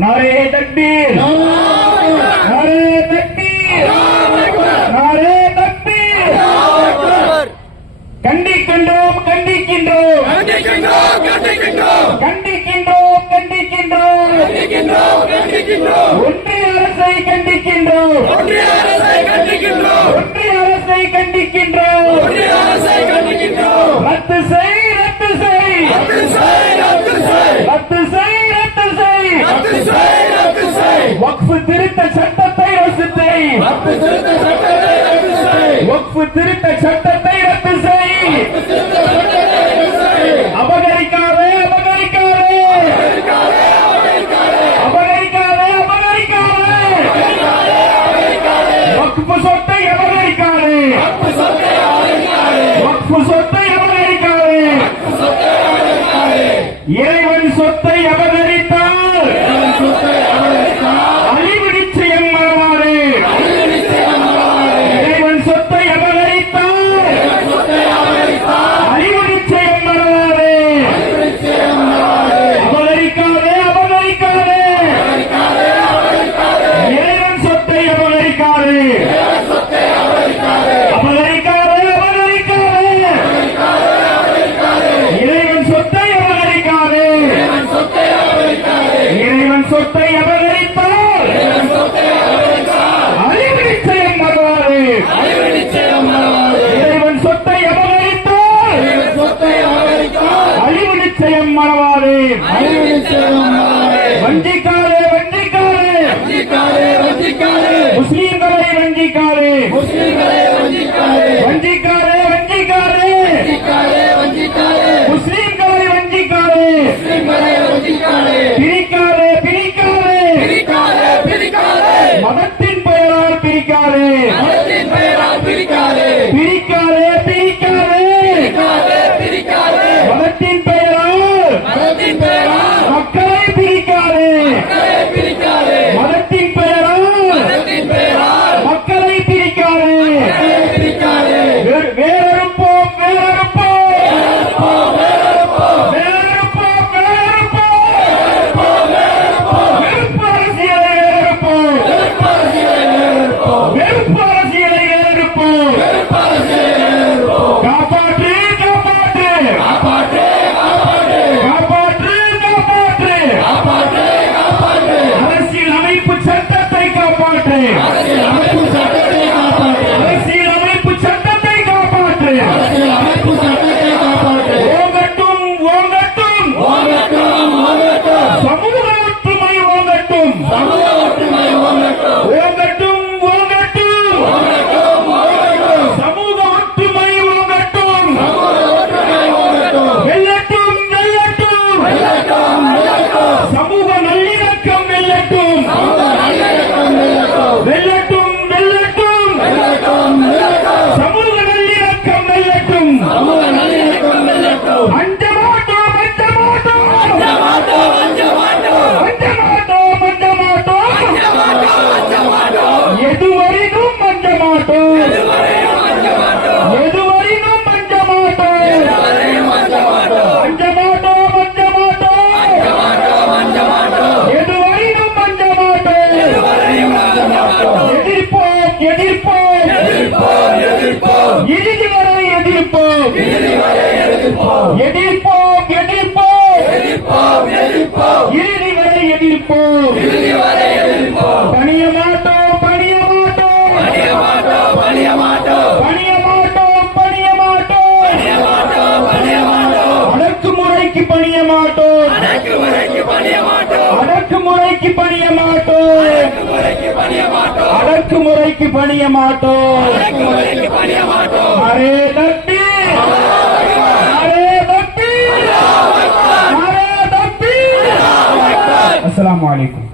நாரே தக்பீர். நாரே தக்பீர். நாரே தக்பீர். கண்டிக்கின்றோம் கண்டிக்கின்றோம். கண்டிக்கின்றோம் கண்டிக்கின்றோம். கண்டிக்கின்றோம் கண்டிக்கின்றோம் கண்டிக்கின்றோம் கண்டிக்கின்றோம் ஒன்றிய அரசை கண்டிக்கின்றோம். ஒன்றிய அரசை கண்டிக்கின்றோம். ஒன்றிய அரசை கண்டிக்கின்றோம் ஒன்றிய அரசை கண்டிக்கின்றோம் ரத்து திருத்த சட்டத்தை ரத்து செய். அபகரிக்காதே அபகரிக்காதே. அபகரிக்காதே அபகரிக்காதே. வக்ஃபு சொத்தை அபகரிக்காதே. வக்ஃபு சொத்தை அபகரிக்காதே. இறைவன் சொத்தை அபகரி நிச்சயம் மறவாதே அறிவு நிச்சயம் மறவாதே வஞ்சிக்காதே வஞ்சிக்காதே. வஞ்சிக்காதே வஞ்சிக்காதே. முஸ்லீம்களை வஞ்சிக்காதே. முஸ்லீம்களை America! அண்ட எதிர்ப்போம் பணிய மாட்டோம் பணிய மாட்டோம் பணிய மாட்டோம் பணிய மாட்டோம் அடக்குமுறைக்கு பணிய மாட்டோம் அடக்குமுறைக்கு பணிய மாட்டோம் அடக்குமுறைக்கு பணிய மாட்டோம் அரே தப்பி அரே আলাইকুম